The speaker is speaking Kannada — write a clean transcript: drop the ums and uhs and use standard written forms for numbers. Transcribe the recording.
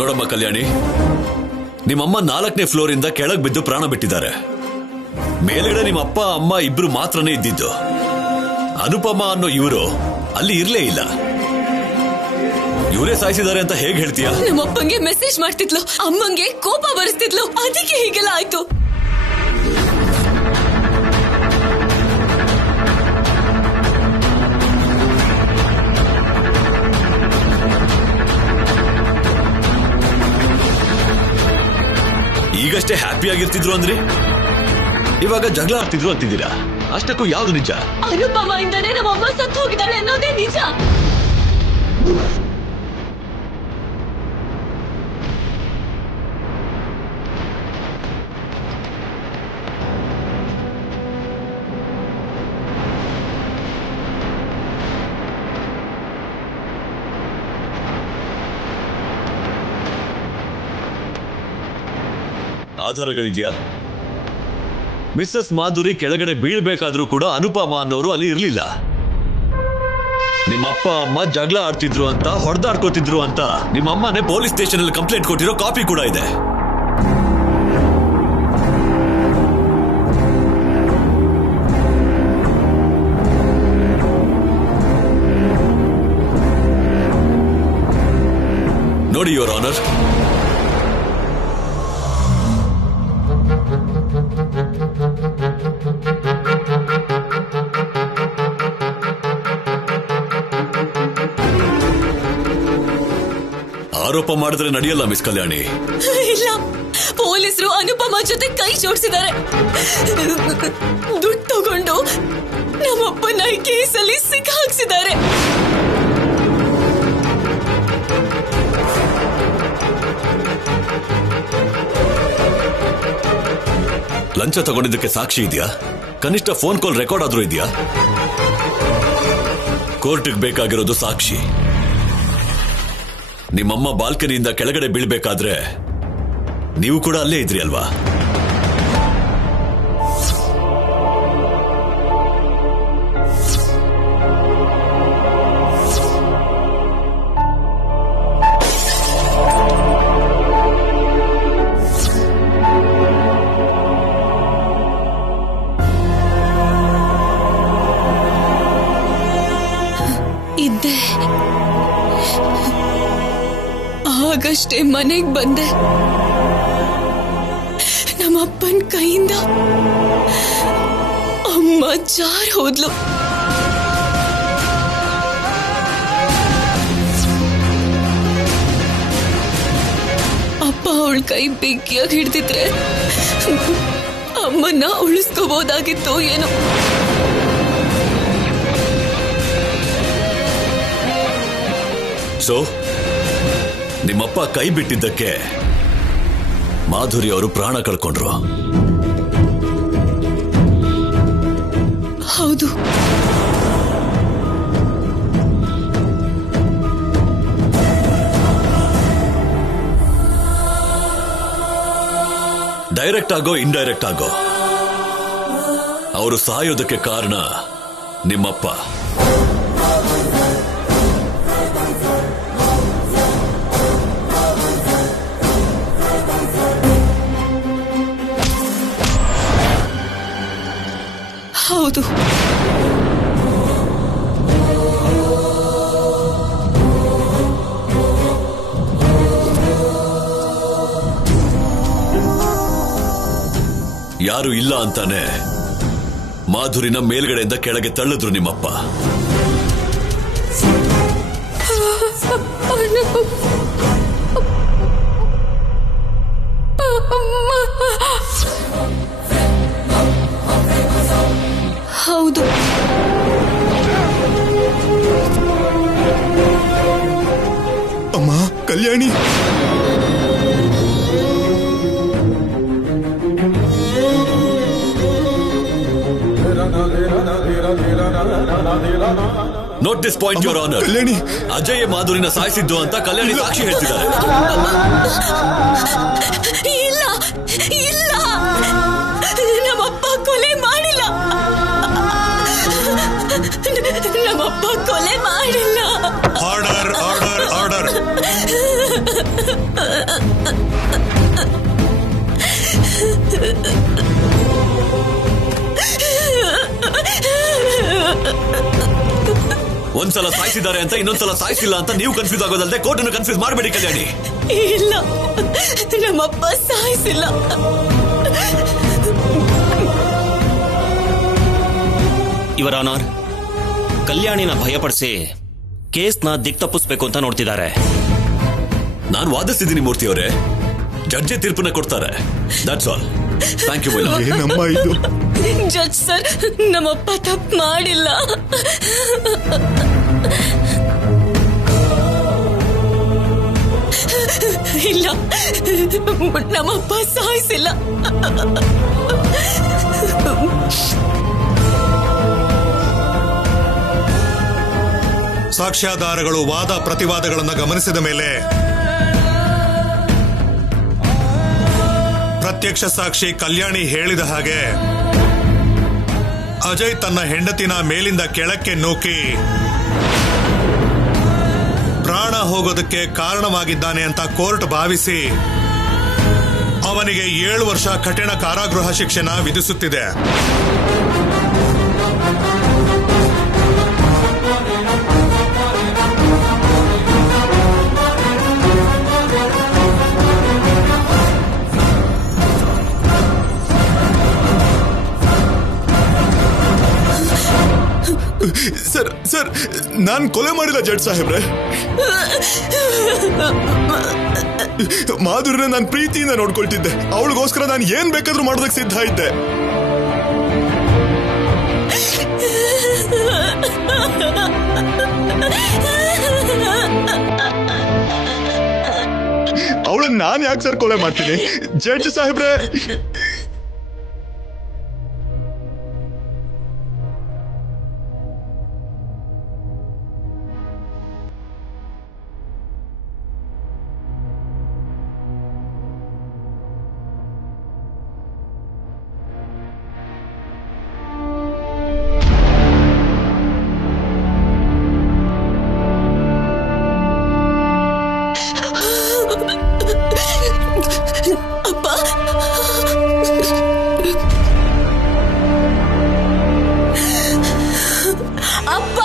ನೋಡಮ್ಮ ಕಲ್ಯಾಣಿ, ನಿಮ್ಮಮ್ಮ 4ನೇ ಫ್ಲೋರ್ ಇಂದ ಕೆಳಗೆ ಬಿದ್ದು ಪ್ರಾಣ ಬಿಟ್ಟಿದ್ದಾರೆ. ಮೇಲ್ಗಡೆ ನಿಮ್ಮ ಅಪ್ಪ ಅಮ್ಮ ಇಬ್ರು ಮಾತ್ರನೇ ಇದ್ದಿದ್ದು. ಅನುಪಮ ಅನ್ನೋ ಇವರು ಅಲ್ಲಿ ಇರ್ಲೇ ಇಲ್ಲ. ಇವರೇ ಸಾಯಿಸಿದ್ದಾರೆ ಅಂತ ಹೇಗೆ ಹೇಳ್ತೀಯಾ? ನಮ್ಮಪ್ಪಂಗೆ ಮೆಸೇಜ್ ಮಾಡ್ತಿದ್ಲು, ಅಮ್ಮಂಗೆ ಕೋಪ ಬರಿಸ್ತಿದ್ಲು, ಅದಕ್ಕೆ ಹೀಗೆಲ್ಲ ಆಯ್ತು. ಈಗಷ್ಟೇ ಹ್ಯಾಪಿ ಆಗಿರ್ತಿದ್ರು ಅಂದ್ರಿ, ಇವಾಗ ಜಗಳ ಆಡ್ತಿದ್ರು ಅಂತಿದ್ದೀರಾ. ಅಷ್ಟಕ್ಕೂ ಯಾವ್ದು ನಿಜ? ಅನುಪಮ ಇಂದಾನೆ ನಮ್ಮಮ್ಮ ಸತ್ತು ಹೋಗಿದ್ದಾಳೆ ಅನ್ನೋದೇ ನಿಜ. ಆಧಾರಗಳಿದೆಯಾ? ಮಿಸ್ಸಸ್ ಮಾಧುರಿ ಕೆಳಗಡೆ ಬೀಳ್ಬೇಕಾದ್ರೂ ಕೂಡ ಅನುಪಮ ಅನ್ನೋರು ಅಲ್ಲಿ ಇರ್ಲಿಲ್ಲ. ನಿಮ್ಮ ಅಪ್ಪ ಅಮ್ಮ ಜಗಳ ಆಡ್ತಿದ್ರು ಅಂತ, ಹೊಡೆದಾಡ್ಕೋತಿದ್ರು ಅಂತ ನಿಮ್ಮಮ್ಮನೇ ಪೊಲೀಸ್ ಸ್ಟೇಷನ್ ಅಲ್ಲಿ ಕಂಪ್ಲೇಂಟ್ ಕೊಟ್ಟಿರೋ ಕಾಪಿ ಕೂಡ ಇದೆ. ನೋಡಿ ಯುವರ್ ಆನರ್, ಆರೋಪ ಮಾಡಿದ್ರೆ ನಡೆಯಲ್ಲ ಮಿಸ್ ಕಲ್ಯಾಣಿ. ಇಲ್ಲ, ಪೊಲೀಸರು ಅನುಪಮ ಜೊತೆ ಕೈ ಜೋಡಿಸಿದ್ದಾರೆ. ದುಡ್ಡು ತಗೊಂಡು ನಮ್ಮಪ್ಪನ ಈ ಕೇಸಲ್ಲಿ ಸಿಕ್ಕಾಕ್ಸಿದ್ದಾರೆ. ಲಂಚ ತಗೊಂಡಿದ್ದಕ್ಕೆ ಸಾಕ್ಷಿ ಇದೆಯಾ? ಕನಿಷ್ಠ ಫೋನ್ ಕಾಲ್ ರೆಕಾರ್ಡ್ ಆದ್ರೂ ಇದೆಯಾ? ಕೋರ್ಟ್ಗೆ ಬೇಕಾಗಿರೋದು ಸಾಕ್ಷಿ. ನಿಮ್ಮಮ್ಮ ಬಾಲ್ಕನಿಯಿಂದ ಕೆಳಗಡೆ ಬೀಳ್ಬೇಕಾದ್ರೆ ನೀವು ಕೂಡ ಅಲ್ಲೇ ಇದ್ರಿ ಅಲ್ವಾ? ಇದ್ದೆ. ಆಗಷ್ಟೇ ಮನೆಗೆ ಬಂದೆ. ನಮ್ಮಪ್ಪನ ಕೈಯಿಂದ ಅಮ್ಮ ಜಾರ್ ಹೋದ್ಲು. ಅಪ್ಪ ಅವಳ ಕೈ ಬಿಗಿಯಾಗಿ ಹಿಡ್ದಿದ್ರೆ ಅಮ್ಮನ್ನ ಉಳಿಸ್ಕೋಬಹುದಾಗಿತ್ತು ಏನೋ. ಸೊ ನಿಮ್ಮಪ್ಪ ಕೈ ಬಿಟ್ಟಿದ್ದಕ್ಕೆ ಮಾಧುರಿ ಅವರು ಪ್ರಾಣ ಕಳ್ಕೊಂಡ್ರು. ಹೌದು. ಡೈರೆಕ್ಟ್ ಆಗೋ ಇಂಡೈರೆಕ್ಟ್ ಆಗೋ ಅವರು ಸಾಯೋದಕ್ಕೆ ಕಾರಣ ನಿಮ್ಮಪ್ಪ. ಹೌದು. ಯಾರು ಇಲ್ಲ ಅಂತಾನೆ ಮಾಧುರಿನ ಮೇಲ್ಗಡೆಯಿಂದ ಕೆಳಗೆ ತಳ್ಳಿದ್ರು ನಿಮ್ಮಪ್ಪ. ಹೌದು. ಅಮ್ಮ Kalyani, note this point your honour. Kalyani, Ajay ಮಾಧುರಿನ ಸಾಯಿಸಿದ್ದು ಅಂತ ಕಲ್ಯಾಣಿ ಸಾಕ್ಷಿ ಹೇಳ್ತಿದ್ದಾರೆ. ಇಲ್ಲ ಇಲ್ಲ, ನಮ್ಮಪ್ಪ ಕೊಲೆ ಮಾಡಿಲ್ಲ. ನಮ್ಮಪ್ಪ ಕೊಲೆ ಮಾಡಿಲ್ಲ. Order order order. ಒಂದ್ಸಲ ಸಾಯಿಸಿದ್ದಾರೆ ಅಂತ ಇನ್ನೊಂದ್ಸಲ ಸಾಯಿಸಿಲ್ಲ ಅಂತ ನೀವು ಕನ್ಫ್ಯೂಸ್ ಆಗೋದಲ್ಲದೆ ಕೋರ್ಟನ್ನು ಕನ್ಫ್ಯೂಸ್ ಮಾಡಬೇಡಿ ಕಲ್ಯಾಣಿ. ಇಲ್ಲ, ನಮ್ಮಪ್ಪ ಸಾಯಿಸಿಲ್ಲ. ಯುವರ್ ಆನರ್, ಕಲ್ಯಾಣಿನ ಭಯಪಡಿಸಿ ಕೇಸ್ನ ದಿಕ್ತಪ್ಪಿಸ್ಬೇಕು ಅಂತ ನೋಡ್ತಿದ್ದಾರೆ. ನಾನು ವಾದಿಸ್ತಿದ್ದೀನಿ ಮೂರ್ತಿ ಅವರೇ, ಜಡ್ಜೆ ತೀರ್ಪನ್ನ ಕೊಡ್ತಾರೆ. That's all. Thank you. ಏನಮ್ಮ ಇದು? ಜಡ್ಜ್ ಸರ್, ನಮ್ಮಪ್ಪ ತಪ್ಪು ಮಾಡಿಲ್ಲ. ಇಲ್ಲ, ನಮ್ಮಪ್ಪ ಸಾಯಿಸಿಲ್ಲ. ಸಾಕ್ಷ್ಯಾಧಾರಗಳು ವಾದ ಪ್ರತಿವಾದಗಳನ್ನು ಗಮನಿಸಿದ ಮೇಲೆ ಪ್ರತ್ಯಕ್ಷ ಸಾಕ್ಷಿ ಕಲ್ಯಾಣಿ ಹೇಳಿದ ಹಾಗೆ ಅಜಯ್ ತನ್ನ ಹೆಂಡತಿನ ಮೇಲಿಂದ ಕೆಳಕ್ಕೆ ನೂಕಿ ಪ್ರಾಣ ಹೋಗೋದಕ್ಕೆ ಕಾರಣವಾಗಿದ್ದಾನೆ ಅಂತ ಕೋರ್ಟ್ ಭಾವಿಸಿ ಅವನಿಗೆ 7 ವರ್ಷ ಕಠಿಣ ಕಾರಾಗೃಹ ಶಿಕ್ಷೆನ ವಿಧಿಸುತ್ತಿದೆ. ಸರ್ ಸರ್, ನಾನ್ ಕೊಲೆ ಮಾಡಿಲ್ಲ ಜಡ್ಜ್ ಸಾಹೇಬ್ರೆ. ಮಾಧುರ್ಯ ನಾನು ಪ್ರೀತಿಯಿಂದ ನೋಡ್ಕೊಳ್ತಿದ್ದೆ. ಅವಳಿಗೋಸ್ಕರ ನಾನು ಏನ್ ಬೇಕಾದ್ರೂ ಮಾಡೋದಕ್ಕೆ ಸಿದ್ಧ ಇದ್ದೆ. ಅವಳನ್ನ ನಾನ್ ಯಾಕೆ ಸರ್ ಕೊಲೆ ಮಾಡ್ತೀನಿ ಜಡ್ಜ್ ಸಾಹೇಬ್ರೆ? ಅಪ್ಪ,